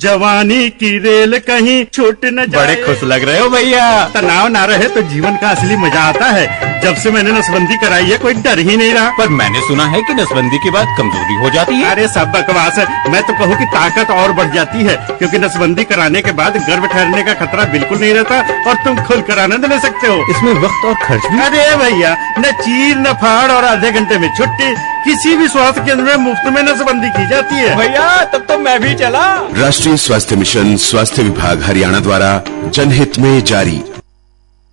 जवानी की रेल कहीं छूट न जाए। बड़े खुश लग रहे हो भैया। तनाव ना रहे तो जीवन का असली मजा आता है। जब से मैंने नसबंदी कराई है कोई डर ही नहीं रहा। पर मैंने सुना है कि नसबंदी के बाद कमजोरी हो जाती है। अरे सब बकवास है। मैं तो कहूँ कि ताकत और बढ़ जाती है, क्योंकि नसबंदी कराने के बाद गर्भ ठहरने का खतरा बिल्कुल नहीं रहता और तुम खुलकर आनंद ले सकते हो। इसमें वक्त और खर्च भी। अरे भैया, न चीर न फाड़ और आधे घंटे में छुट्टी। किसी भी स्वास्थ्य केंद्र में मुफ्त में नसबंदी की जाती है। भैया तब तो मैं भी चला। राष्ट्रीय स्वास्थ्य मिशन, स्वास्थ्य विभाग हरियाणा द्वारा जनहित में जारी।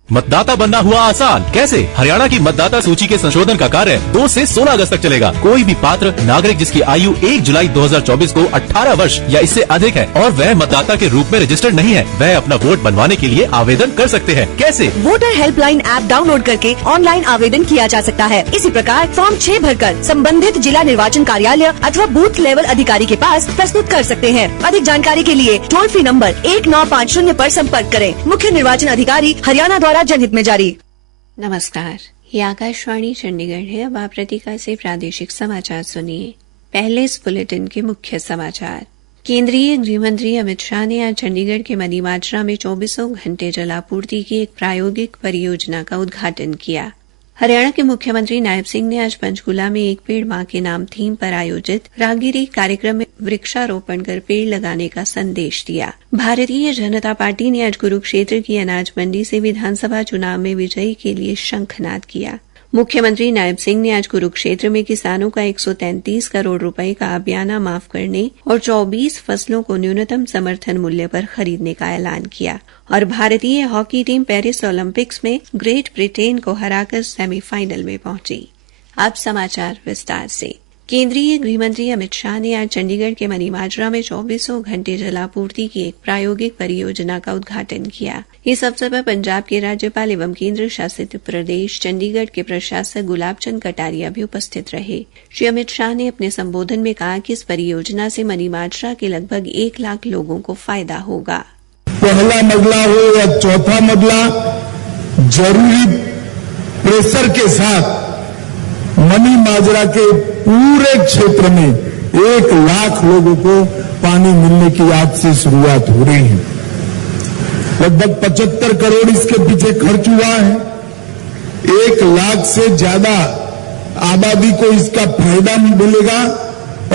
मतदाता बनना हुआ आसान। कैसे? हरियाणा की मतदाता सूची के संशोधन का कार्य 2 से 16 अगस्त तक चलेगा। कोई भी पात्र नागरिक जिसकी आयु 1 जुलाई 2024 को 18 वर्ष या इससे अधिक है और वह मतदाता के रूप में रजिस्टर्ड नहीं है, वह अपना वोट बनवाने के लिए आवेदन कर सकते हैं। कैसे? वोटर हेल्पलाइन ऐप डाउनलोड करके ऑनलाइन आवेदन किया जा सकता है। इसी प्रकार फॉर्म 6 भरकर संबंधित जिला निर्वाचन कार्यालय अथवा बूथ लेवल अधिकारी के पास प्रस्तुत कर सकते हैं। अधिक जानकारी के लिए टोल फ्री नंबर 1950 पर संपर्क करें। मुख्य निर्वाचन अधिकारी हरियाणा द्वारा जनहित में जारी। नमस्कार, ये आकाशवाणी चंडीगढ़ है। अब आप प्रतीका से प्रादेशिक समाचार सुनिए। पहले इस बुलेटिन के मुख्य समाचार। केंद्रीय गृह मंत्री अमित शाह ने आज चंडीगढ़ के मनीमाजरा में 24 घंटे जलापूर्ति की एक प्रायोगिक परियोजना का उद्घाटन किया। हरियाणा के मुख्यमंत्री नायब सिंह ने आज पंचकूला में एक पेड़ मां के नाम थीम पर आयोजित राहगिरी कार्यक्रम में वृक्षारोपण कर पेड़ लगाने का संदेश दिया। भारतीय जनता पार्टी ने आज कुरुक्षेत्र की अनाज मंडी से विधानसभा चुनाव में विजयी के लिए शंखनाद किया। मुख्यमंत्री नायब सिंह ने आज कुरुक्षेत्र में किसानों का 133 करोड़ रुपए का आबियाना माफ करने और 24 फसलों को न्यूनतम समर्थन मूल्य पर खरीदने का ऐलान किया। और भारतीय हॉकी टीम पेरिस ओलंपिक्स में ग्रेट ब्रिटेन को हराकर सेमीफाइनल में पहुंची। अब समाचार विस्तार से। केंद्रीय गृह मंत्री अमित शाह ने आज चंडीगढ़ के मनीमाजरा में 24 घंटे जलापूर्ति की एक प्रायोगिक परियोजना का उद्घाटन किया। इस अवसर पर पंजाब के राज्यपाल एवं केंद्र शासित प्रदेश चंडीगढ़ के प्रशासक गुलाब चंद कटारिया भी उपस्थित रहे। श्री अमित शाह ने अपने संबोधन में कहा कि इस परियोजना से मनीमाजरा के लगभग 1 लाख लोगों को फायदा होगा। पहला मजला हो या चौथा मजला, जरूरी प्रेशर के साथ मनीमाजरा के पूरे क्षेत्र में 1 लाख लोगों को पानी मिलने की आज से शुरुआत हो रही है। लगभग 75 करोड़ इसके पीछे खर्च हुआ है। 1 लाख से ज्यादा आबादी को इसका फायदा मिलेगा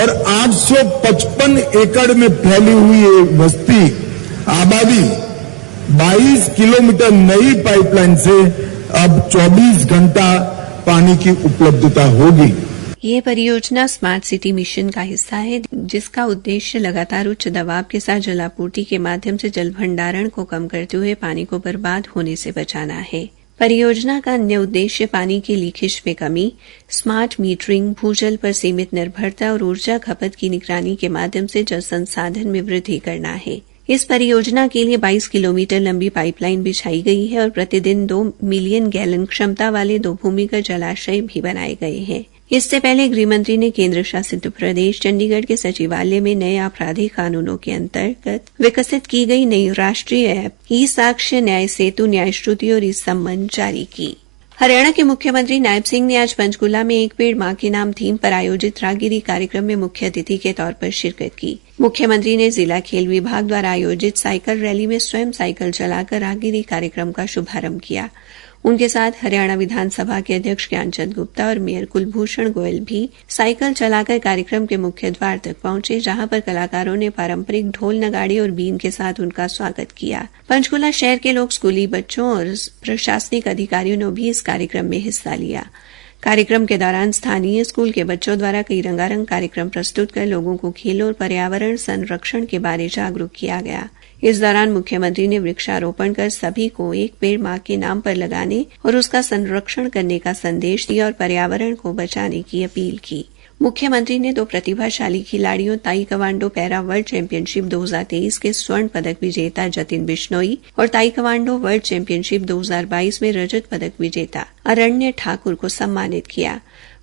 और 855 एकड़ में फैली हुई ये बस्ती आबादी 22 किलोमीटर नई पाइपलाइन से अब 24 घंटा पानी की उपलब्धता होगी। ये परियोजना स्मार्ट सिटी मिशन का हिस्सा है, जिसका उद्देश्य लगातार उच्च दबाव के साथ जलापूर्ति के माध्यम से जल भंडारण को कम करते हुए पानी को बर्बाद होने से बचाना है। परियोजना का अन्य उद्देश्य पानी की लीकेज में कमी, स्मार्ट मीटरिंग, भूजल पर सीमित निर्भरता और ऊर्जा खपत की निगरानी के माध्यम से जल संसाधन में वृद्धि करना है। इस परियोजना के लिए 22 किलोमीटर लंबी पाइपलाइन बिछाई गई है और प्रतिदिन 2 मिलियन गैलन क्षमता वाले 2 भूमिगत जलाशय भी बनाए गए हैं। इससे पहले गृह मंत्री ने केंद्र शासित प्रदेश चंडीगढ़ के सचिवालय में नए आपराधिक कानूनों के अंतर्गत विकसित की गई नई राष्ट्रीय ऐप ई साक्ष्य न्याय सेतु न्याय श्रुति और ई सम्मन जारी की। हरियाणा के मुख्यमंत्री नायब सिंह ने आज पंचकूला में एक पेड़ मां के नाम थीम पर आयोजित राहगिरी कार्यक्रम में मुख्य अतिथि के तौर पर शिरकत की। मुख्यमंत्री ने जिला खेल विभाग द्वारा आयोजित साइकिल रैली में स्वयं साइकिल चलाकर राहगिरी कार्यक्रम का शुभारंभ किया। उनके साथ हरियाणा विधानसभा के अध्यक्ष ज्ञानचंद गुप्ता और मेयर कुलभूषण गोयल भी साइकिल चलाकर कार्यक्रम के मुख्य द्वार तक पहुंचे, जहां पर कलाकारों ने पारंपरिक ढोल नगाड़े और बीन के साथ उनका स्वागत किया। पंचकूला शहर के लोग, स्कूली बच्चों और प्रशासनिक अधिकारियों ने भी इस कार्यक्रम में हिस्सा लिया। कार्यक्रम के दौरान स्थानीय स्कूल के बच्चों द्वारा कई रंगारंग कार्यक्रम प्रस्तुत कर लोगों को खेलों और पर्यावरण संरक्षण के बारे जागरूक किया गया। इस दौरान मुख्यमंत्री ने वृक्षारोपण कर सभी को एक पेड़ मां के नाम पर लगाने और उसका संरक्षण करने का संदेश दिया और पर्यावरण को बचाने की अपील की। मुख्यमंत्री ने 2 प्रतिभाशाली खिलाड़ियों ताइक्वांडो पैरा वर्ल्ड चैंपियनशिप 2023 के स्वर्ण पदक विजेता जतिन बिश्नोई और ताइक्वांडो वर्ल्ड चैंपियनशिप 2022 में रजत पदक विजेता अरण्य ठाकुर को सम्मानित किया।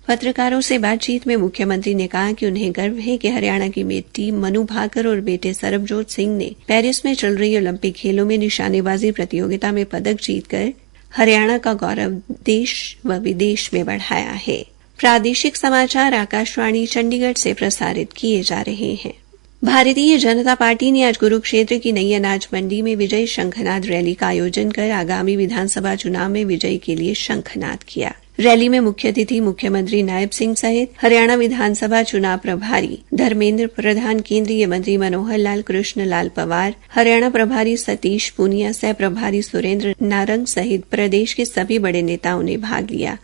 पत्रकारों से बातचीत में मुख्यमंत्री ने कहा कि उन्हें गर्व है कि हरियाणा की बेटी मनु भाकर और बेटे सरबजोत सिंह ने पेरिस में चल रही ओलंपिक खेलों में निशानेबाजी प्रतियोगिता में पदक जीतकर हरियाणा का गौरव देश व विदेश में बढ़ाया है। प्रादेशिक समाचार आकाशवाणी चंडीगढ़ से प्रसारित किए जा रहे हैं। भारतीय जनता पार्टी ने आज कुरुक्षेत्र की नई अनाज मंडी में विजय शंखनाद रैली का आयोजन कर आगामी विधानसभा चुनाव में विजय के लिए शंखनाद किया। रैली में मुख्य अतिथि मुख्यमंत्री नायब सिंह सहित हरियाणा विधानसभा चुनाव प्रभारी धर्मेंद्र प्रधान, केंद्रीय मंत्री मनोहर लाल, कृष्ण लाल पवार, हरियाणा प्रभारी सतीश पूनिया, सह प्रभारी सुरेंद्र नारंग सहित प्रदेश के सभी बड़े नेताओं ने भाग लिया।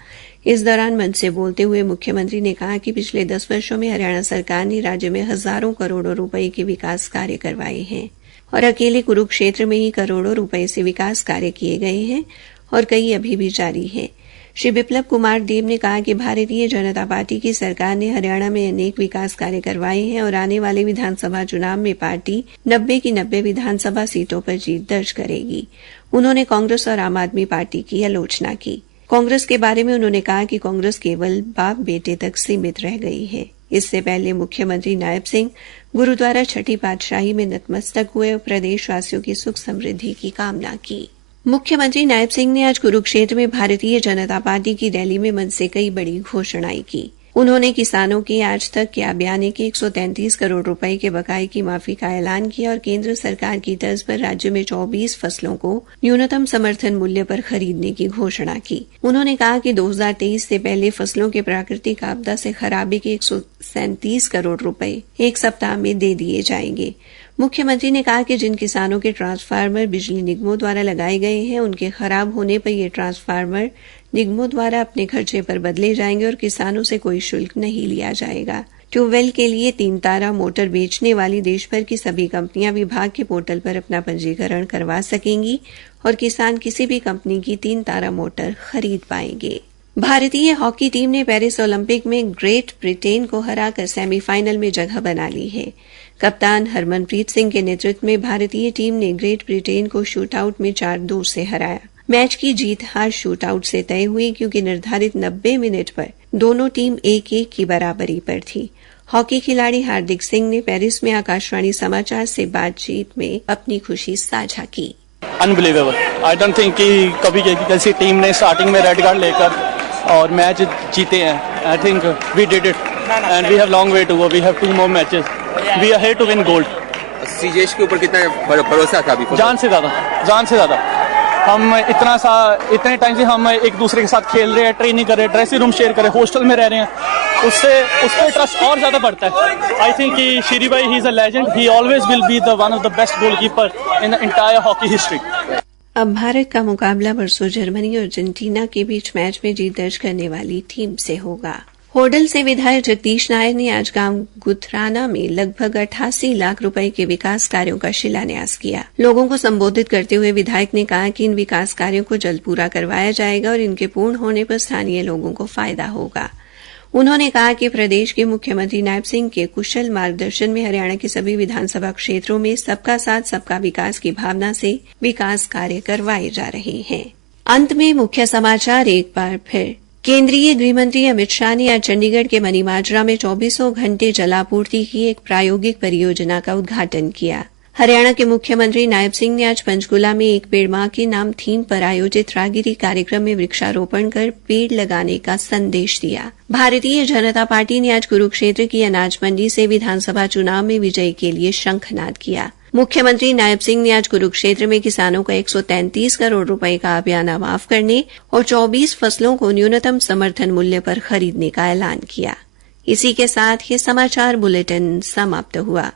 इस दौरान मंच से बोलते हुए मुख्यमंत्री ने कहा कि पिछले 10 वर्षों में हरियाणा सरकार ने राज्य में हजारों करोड़ों रुपए के विकास कार्य करवाए हैं और अकेले कुरुक्षेत्र में ही करोड़ों रुपए से विकास कार्य किए गए हैं और कई अभी भी जारी है। श्री बिप्लब कुमार देव ने कहा कि भारतीय जनता पार्टी की सरकार ने हरियाणा में अनेक विकास कार्य करवाए हैं और आने वाले विधानसभा चुनाव में पार्टी 90 की 90 विधानसभा सीटों पर जीत दर्ज करेगी। उन्होंने कांग्रेस और आम आदमी पार्टी की आलोचना की। कांग्रेस के बारे में उन्होंने कहा कि कांग्रेस केवल बाप बेटे तक सीमित रह गई है। इससे पहले मुख्यमंत्री नायब सिंह गुरुद्वारा छठी पातशाही में नतमस्तक हुए और प्रदेशवासियों की सुख समृद्धि की कामना की। मुख्यमंत्री नायब सिंह ने आज कुरुक्षेत्र में भारतीय जनता पार्टी की रैली में मंच से कई बड़ी घोषणाएं की। उन्होंने किसानों के आज तक के बयाने के 133 करोड़ रुपए के बकाये की माफी का ऐलान किया और केंद्र सरकार की तर्ज पर राज्य में 24 फसलों को न्यूनतम समर्थन मूल्य पर खरीदने की घोषणा की। उन्होंने कहा कि 2023 से पहले फसलों के प्राकृतिक आपदा से खराबी के 137 करोड़ रुपए एक सप्ताह में दे दिए जाएंगे। मुख्यमंत्री ने कहा कि जिन किसानों के ट्रांसफार्मर बिजली निगमों द्वारा लगाए गए हैं उनके खराब होने पर ये ट्रांसफार्मर निगमों द्वारा अपने खर्चे पर बदले जाएंगे और किसानों से कोई शुल्क नहीं लिया जाएगा। ट्यूबवेल के लिए 3 तारा मोटर बेचने वाली देश भर की सभी कंपनियां विभाग के पोर्टल पर अपना पंजीकरण करवा सकेंगी और किसान किसी भी कंपनी की 3 तारा मोटर खरीद पाएंगे। भारतीय हॉकी टीम ने पेरिस ओलंपिक में ग्रेट ब्रिटेन को हराकर सेमीफाइनल में जगह बना ली है। कप्तान हरमनप्रीत सिंह के नेतृत्व में भारतीय टीम ने ग्रेट ब्रिटेन को शूटआउट में 4-2 से हराया। मैच की जीत हार शूटआउट से तय हुई क्योंकि निर्धारित 90 मिनट पर दोनों टीम 1-1 की बराबरी पर थी। हॉकी खिलाड़ी हार्दिक सिंह ने पेरिस में आकाशवाणी समाचार से बातचीत में अपनी खुशी साझा की। अनबिलीवेबल, आई डोंट थिंक कि कभी किसी टीम ने स्टार्टिंग में रेड कार्ड लेकर और मैच जीते हैं। I think we did it and we have long way to go. We have 2 more matches. We are here to win gold. सीजेश के ऊपर कितना भरोसा था अभी? जान से ज्यादा। हम इतने टाइम से हम एक दूसरे के साथ खेल रहे हैं, ट्रेनिंग कर रहे हैं, ड्रेसिंग रूम शेयर कर रहे हैं, हॉस्टल में रह रहे हैं, उस पर ट्रस्ट और ज्यादा बढ़ता है। आई थिंक कि श्री भाई he is a legend. He always will be the one of the best goalkeeper in the entire hockey history. अब भारत का मुकाबला परसों जर्मनी और अर्जेंटीना के बीच मैच में जीत दर्ज करने वाली टीम से होगा। होडल से विधायक जगदीश नायर ने आज गांव गुथराना में लगभग 88 लाख रुपए के विकास कार्यों का शिलान्यास किया। लोगों को संबोधित करते हुए विधायक ने कहा कि इन विकास कार्यों को जल्द पूरा करवाया जाएगा और इनके पूर्ण होने पर स्थानीय लोगों को फायदा होगा। उन्होंने कहा कि प्रदेश के मुख्यमंत्री नायब सिंह के कुशल मार्गदर्शन में हरियाणा के सभी विधानसभा क्षेत्रों में सबका साथ सबका विकास की भावना से विकास कार्य करवाए जा रहे हैं। अंत में मुख्य समाचार एक बार फिर। केंद्रीय गृहमंत्री अमित शाह ने आज चंडीगढ़ के मनीमाजरा में 24 घंटे जलापूर्ति की एक प्रायोगिक परियोजना का उद्घाटन किया। हरियाणा के मुख्यमंत्री नायब सिंह ने आज पंचकुला में एक पेड़ मां के नाम थीम पर आयोजित रागिरी कार्यक्रम में वृक्षारोपण कर पेड़ लगाने का संदेश दिया। भारतीय जनता पार्टी ने आज कुरुक्षेत्र की अनाज मंडी से विधानसभा चुनाव में विजय के लिए शंखनाद किया। मुख्यमंत्री नायब सिंह ने आज कुरुक्षेत्र में किसानों का 133 करोड़ रुपए का बयाना माफ करने और 24 फसलों को न्यूनतम समर्थन मूल्य पर खरीदने का ऐलान किया। इसी के साथ ये समाचार बुलेटिन समाप्त हुआ।